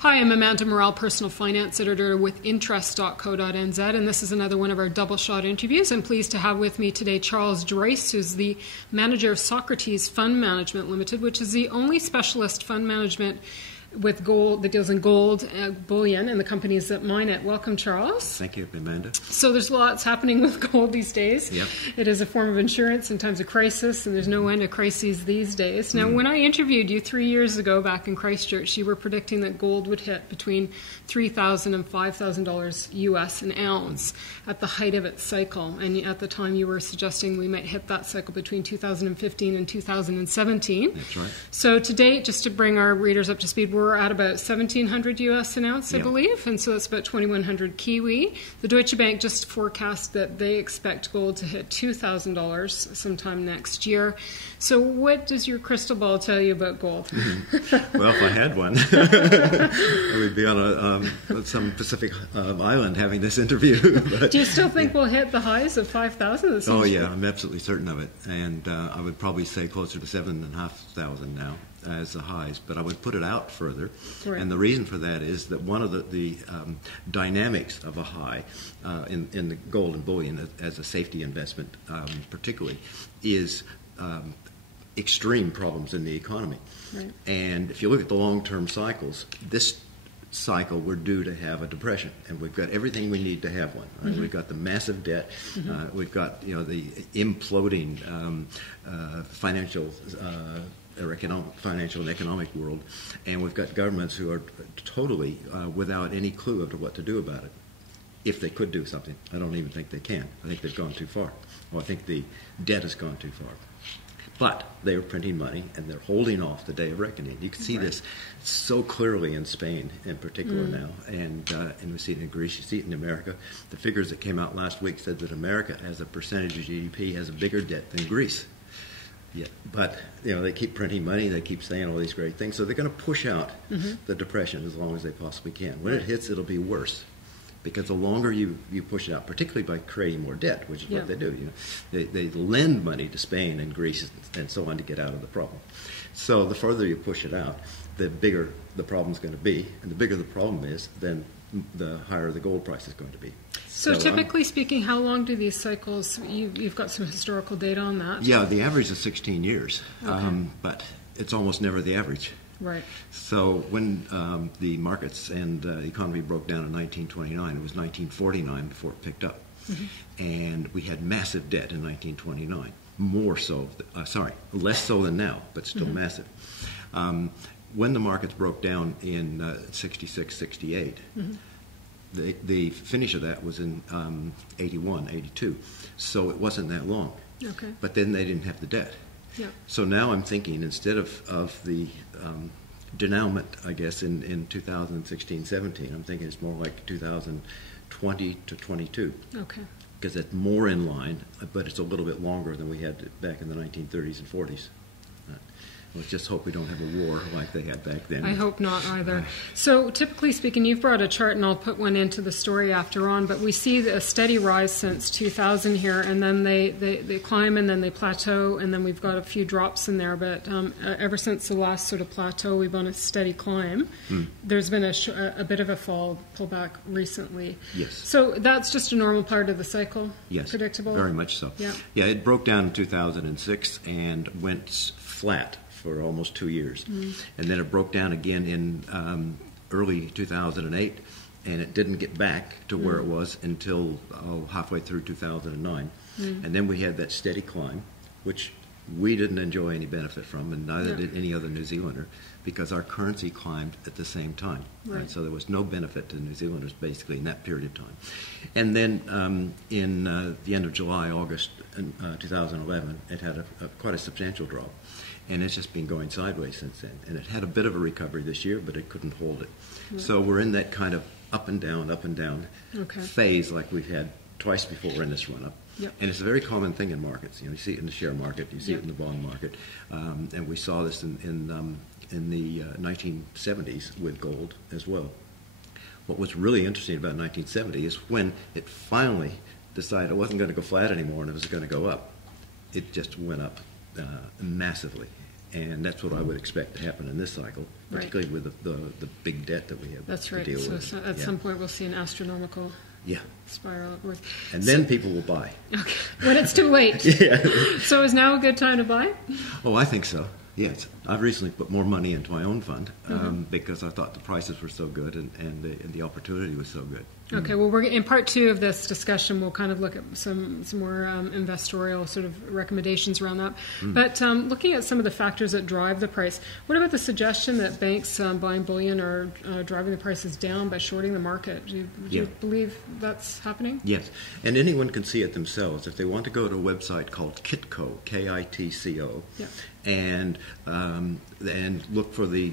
Hi, I'm Amanda Morrall, Personal Finance Editor with Interest.co.nz, and this is another one of our double shot interviews. I'm pleased to have with me today Charles Drace, who's the manager of Socrates Fund Management Limited, which is the only specialist fund management with gold that deals in gold, bullion, and the companies that mine it. Welcome, Charles. Thank you, Amanda. So there's lots happening with gold these days. Yep. It is a form of insurance in times of crisis, and there's no end of crises these days. Now, when I interviewed you 3 years ago back in Christchurch, you were predicting that gold would hit between $3,000 and $5,000 US an ounce at the height of its cycle. And at the time, you were suggesting we might hit that cycle between 2015 and 2017. That's right. So to date, just to bring our readers up to speed, we're at about 1,700 US an ounce, I believe, and so that's about 2,100 Kiwi. The Deutsche Bank just forecast that they expect gold to hit $2,000 sometime next year. So what does your crystal ball tell you about gold? Well, if I had one, I would be on some Pacific island having this interview. But, do you still think we'll hit the highs of 5,000? Oh, yeah, I'm absolutely certain of it. And I would probably say closer to 7,500 now as the highs, but I would put it out further. Right. And the reason for that is that one of the dynamics of a high in the gold and bullion as a safety investment particularly is extreme problems in the economy. Right. And if you look at the long-term cycles, this cycle we're due to have a depression, and we've got everything we need to have one. Right? We've got the massive debt, we've got the imploding financial and economic world, and we've got governments who are totally without any clue of what to do about it. If they could do something, I don't even think they can. I think they've gone too far. Well, I think the debt has gone too far. But they are printing money, and they're holding off the day of reckoning. You can see this so clearly in Spain in particular now, and we see it in Greece, you see it in America. The figures that came out last week said that America, as a percentage of GDP, has a bigger debt than Greece. Yeah, but they keep printing money, they keep saying all these great things, so they're going to push out the depression as long as they possibly can. When it hits, it'll be worse, because the longer you push it out, particularly by creating more debt, which is what they do. They lend money to Spain and Greece and so on to get out of the problem. So the further you push it out, the bigger the problem's going to be, and the bigger the problem is, then the higher the gold price is going to be. So typically speaking, how long do these cycles, you've got some historical data on that? Yeah, the average is 16 years, Okay. but it's almost never the average. Right. So when the markets and the economy broke down in 1929, it was 1949 before it picked up. And we had massive debt in 1929, more so, less so than now, but still massive. When the markets broke down in 66, 68, the finish of that was in 81, 82, so it wasn't that long. Okay. But then they didn't have the debt. Yeah. So now I'm thinking, instead of the denouement, I guess, in 2016, 17, I'm thinking it's more like 2020 to 22. Okay. Because it's more in line, but it's a little bit longer than we had back in the 1930s and 40s. Let's just hope we don't have a war like they had back then. I hope not either. So typically speaking, you've brought a chart, and I'll put one into the story after on, but we see a steady rise since 2000 here, and then they climb, and then they plateau, and then we've got a few drops in there. But ever since the last sort of plateau, we've on a steady climb. There's been a bit of a pullback recently. Yes. So that's just a normal part of the cycle? Yes. Predictable? Very much so. Yeah. Yeah, it broke down in 2006 and went flat for almost 2 years. And then it broke down again in early 2008, and it didn't get back to where it was until halfway through 2009. And then we had that steady climb, which we didn't enjoy any benefit from, and neither did any other New Zealander, because our currency climbed at the same time. Right? So there was no benefit to New Zealanders basically in that period of time. And then in the end of July, August 2011, it had quite a substantial drop. And it's just been going sideways since then. And it had a bit of a recovery this year, but it couldn't hold it. Right. So we're in that kind of up and down phase like we've had twice before in this run-up. Yep. And it's a very common thing in markets. You see it in the share market, you see it in the bond market. And we saw this in the 1970s with gold as well. What was really interesting about 1970 is when it finally decided it wasn't going to go flat anymore and it was going to go up, it just went up massively. And that's what I would expect to happen in this cycle, particularly with the big debt that we have That's right. to deal with. So at some point we'll see an astronomical spiral upwards. And then people will buy. Okay. When it's too late. So is now a good time to buy? Oh, I think so. Yes. I've recently put more money into my own fund because I thought the prices were so good and the opportunity was so good. Okay, well, we're in part 2 of this discussion. We'll kind of look at some more investorial sort of recommendations around that. But looking at some of the factors that drive the price, what about the suggestion that banks buying bullion are driving the prices down by shorting the market? Do you believe that's happening? Yes, and anyone can see it themselves. If they want to go to a website called Kitco, Kitco, and look for the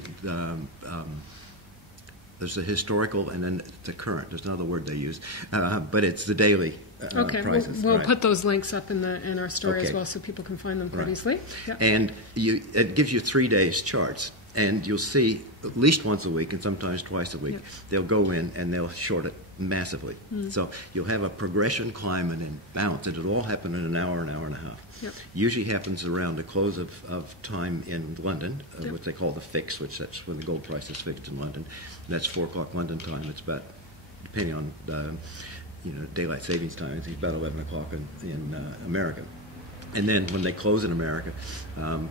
there's the historical and then the current. There's another word they use, but it's the daily prices. We'll put those links up in our story as well, so people can find them quite easily. Yep. And it gives you 3 days charts, and you'll see at least once a week and sometimes twice a week they'll go in and they'll short it massively. So you'll have a progression, climb, and bounce, and it'll all happen in an hour and a half. Usually happens around the close of time in London, what they call the fix, which that's when the gold price is fixed in London. And that's 4 o'clock London time. It's about, depending on daylight savings time, I think it's about 11 o'clock in America. And then when they close in America,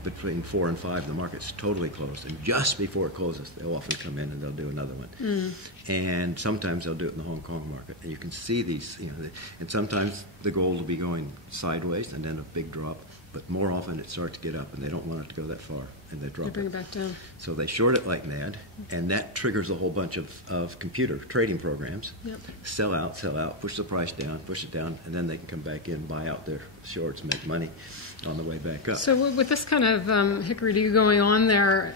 between 4 and 5, the market's totally closed. And just before it closes, they'll often come in and they'll do another one. And sometimes they'll do it in the Hong Kong market. And you can see these, and sometimes the gold will be going sideways and then a big drop. But more often it starts to get up, and they don't want it to go that far, and they drop it. They bring it back down. So they short it like mad, and that triggers a whole bunch of computer trading programs. Sell out, push the price down, push it down, and then they can come back in, buy out their shorts, make money on the way back up. So with this kind of hickory-dickory going on there,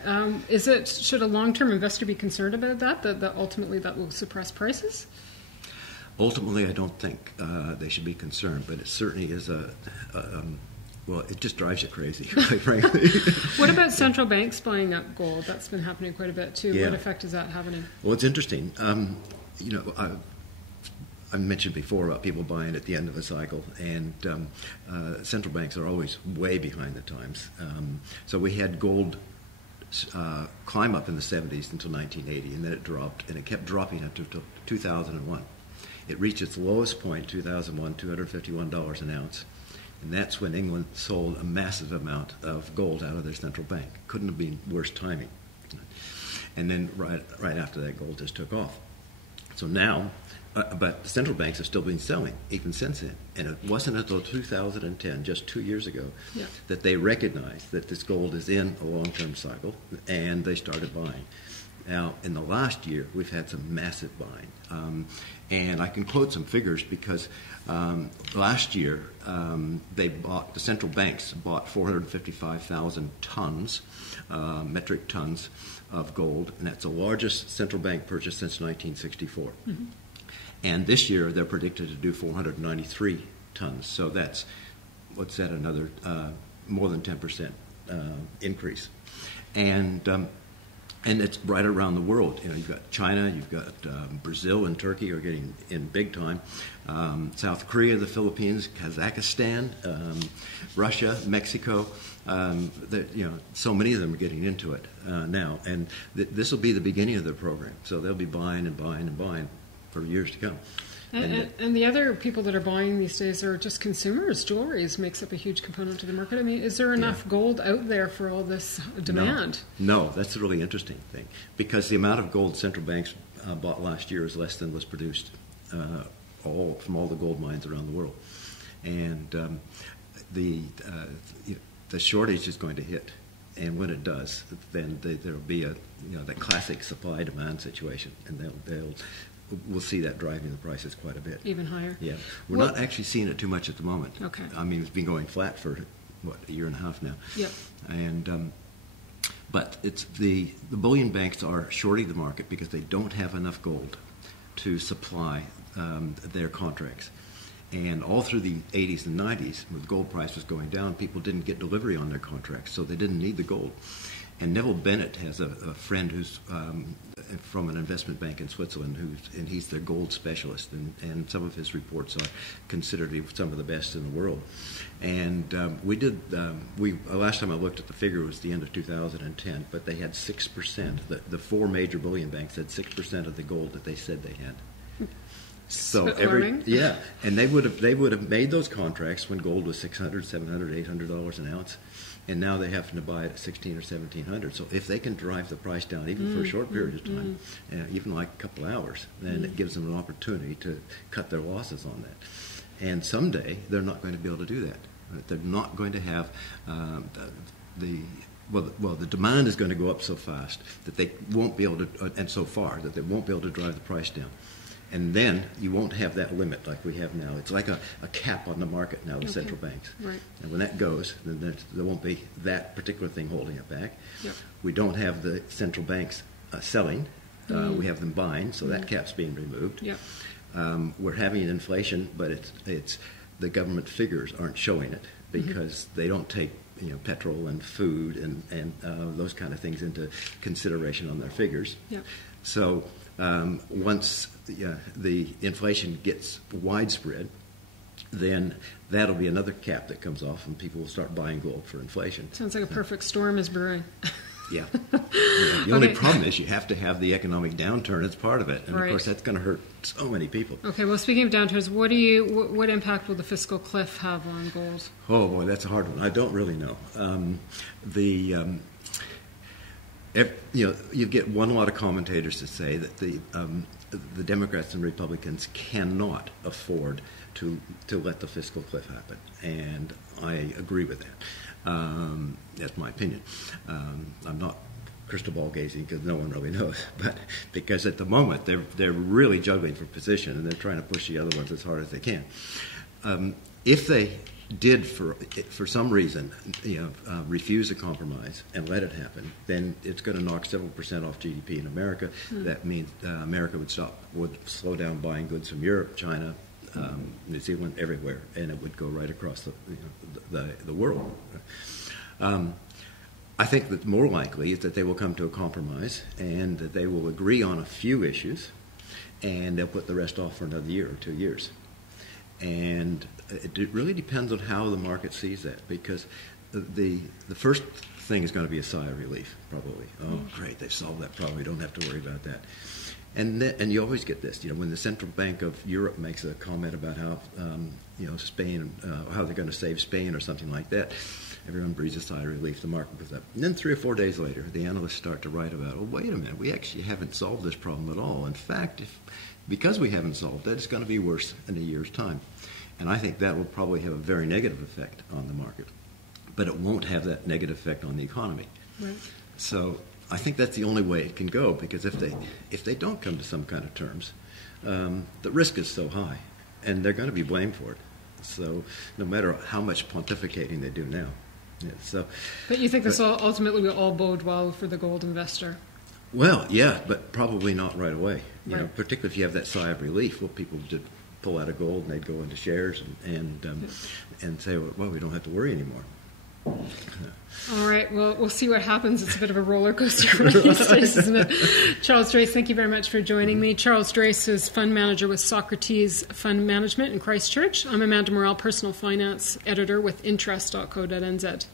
should a long-term investor be concerned about that ultimately that will suppress prices? Ultimately, I don't think they should be concerned, but it certainly is well, it just drives you crazy, quite frankly. What about central banks buying up gold? That's been happening quite a bit, too. What effect is that having? Well, it's interesting. I mentioned before about people buying at the end of a cycle, and central banks are always way behind the times. So we had gold climb up in the 70s until 1980, and then it dropped, and it kept dropping up to 2001. It reached its lowest point, 2001, $251 an ounce. And that's when England sold a massive amount of gold out of their central bank. Couldn't have been worse timing. And then right after that, gold just took off. So now, but the central banks have still been selling even since then. And it wasn't until 2010, just 2 years ago, that they recognized that this gold is in a long-term cycle, and they started buying. Now, in the last year, we've had some massive buying. And I can quote some figures because last year the central banks bought 455,000 tons, metric tons of gold, and that's the largest central bank purchase since 1964. And this year they're predicted to do 493 tons. So that's, what's that, another more than 10% increase. And it's right around the world. You've got China, you've got Brazil and Turkey are getting in big time. South Korea, the Philippines, Kazakhstan, Russia, Mexico. So many of them are getting into it now. And this will be the beginning of their program. So they'll be buying and buying and buying for years to come. And the other people that are buying these days are just consumers. Jewelry makes up a huge component of the market. I mean, is there enough gold out there for all this demand? No, that's a really interesting thing. Because the amount of gold central banks bought last year is less than was produced from all the gold mines around the world. And the shortage is going to hit. And when it does, then there will be that classic supply-demand situation. And we'll see that driving the prices quite a bit. Even higher? Yeah. We're not actually seeing it too much at the moment. Okay. I mean, it's been going flat for, a year and a half now. Yep. And, but it's the bullion banks are shorting the market because they don't have enough gold to supply their contracts. And all through the 80s and 90s, with gold prices going down, people didn't get delivery on their contracts, so they didn't need the gold. And Neville Bennett has a friend who's from an investment bank in Switzerland, and he's their gold specialist, and some of his reports are considered to be some of the best in the world. And last time I looked at the figure was the end of 2010, but they had 6%. The four major bullion banks had 6% of the gold that they said they had. So and they would have made those contracts when gold was $600, $700, $800 an ounce, and now they happen to buy it at $1,600 or $1,700. So if they can drive the price down even for a short period of time, even like a couple hours, then it gives them an opportunity to cut their losses on that. And someday they're not going to be able to do that. They're not going to have the demand is going to go up so fast that they won't be able to, and so far that they won't be able to drive the price down. And then you won't have that limit like we have now. It's like a cap on the market now, the central banks. Right. And when that goes, then there won't be that particular thing holding it back. Yep. We don't have the central banks selling. We have them buying, so that cap's being removed. Yep. We're having inflation, but it's the government figures aren't showing it because they don't take petrol and food and those kind of things into consideration on their figures. Yep. So once the inflation gets widespread, then that'll be another cap that comes off, and people will start buying gold for inflation. Sounds like a perfect storm is brewing. Yeah. The only problem is you have to have the economic downturn as part of it, and of course that's going to hurt so many people. Okay. Well, speaking of downturns, what impact will the fiscal cliff have on gold? Oh boy, that's a hard one. I don't really know. You get one lot of commentators to say that the Democrats and Republicans cannot afford to let the fiscal cliff happen, and I agree with that. That's my opinion. I'm not crystal ball gazing because no one really knows, but because at the moment they're really juggling for position and they're trying to push the other ones as hard as they can. If they did for some reason refuse a compromise and let it happen, then it's going to knock several percent off GDP in America. That means America would slow down buying goods from Europe, China, New Zealand, everywhere, and it would go right across the world. I think that more likely is that they will come to a compromise and that they will agree on a few issues, and they'll put the rest off for another year or 2 years. And it really depends on how the market sees that, because the first thing is going to be a sigh of relief, probably. Oh, great, they've solved that problem. We don't have to worry about that. And you always get this, when the Central Bank of Europe makes a comment about how, Spain, how they're going to save Spain or something like that, everyone breathes a sigh of relief, the market goes up. And then 3 or 4 days later, the analysts start to write about, oh, wait a minute, we actually haven't solved this problem at all. In fact, because we haven't solved it, it's going to be worse in a year's time. And I think that will probably have a very negative effect on the market. But it won't have that negative effect on the economy. Right. So I think that's the only way it can go, because if they don't come to some kind of terms, the risk is so high, and they're going to be blamed for it. So no matter how much pontificating they do now. Yeah, but you think this ultimately will all bode well for the gold investor? Well, yeah, but probably not right away. Particularly if you have that sigh of relief. Well, people did pull out of gold and they'd go into shares and say, well, we don't have to worry anymore. All right. Well, we'll see what happens. It's a bit of a roller coaster these days, isn't it? Charles Drace, thank you very much for joining me. Charles Drace is fund manager with Socrates Fund Management in Christchurch. I'm Amanda Morrall, personal finance editor with interest.co.nz.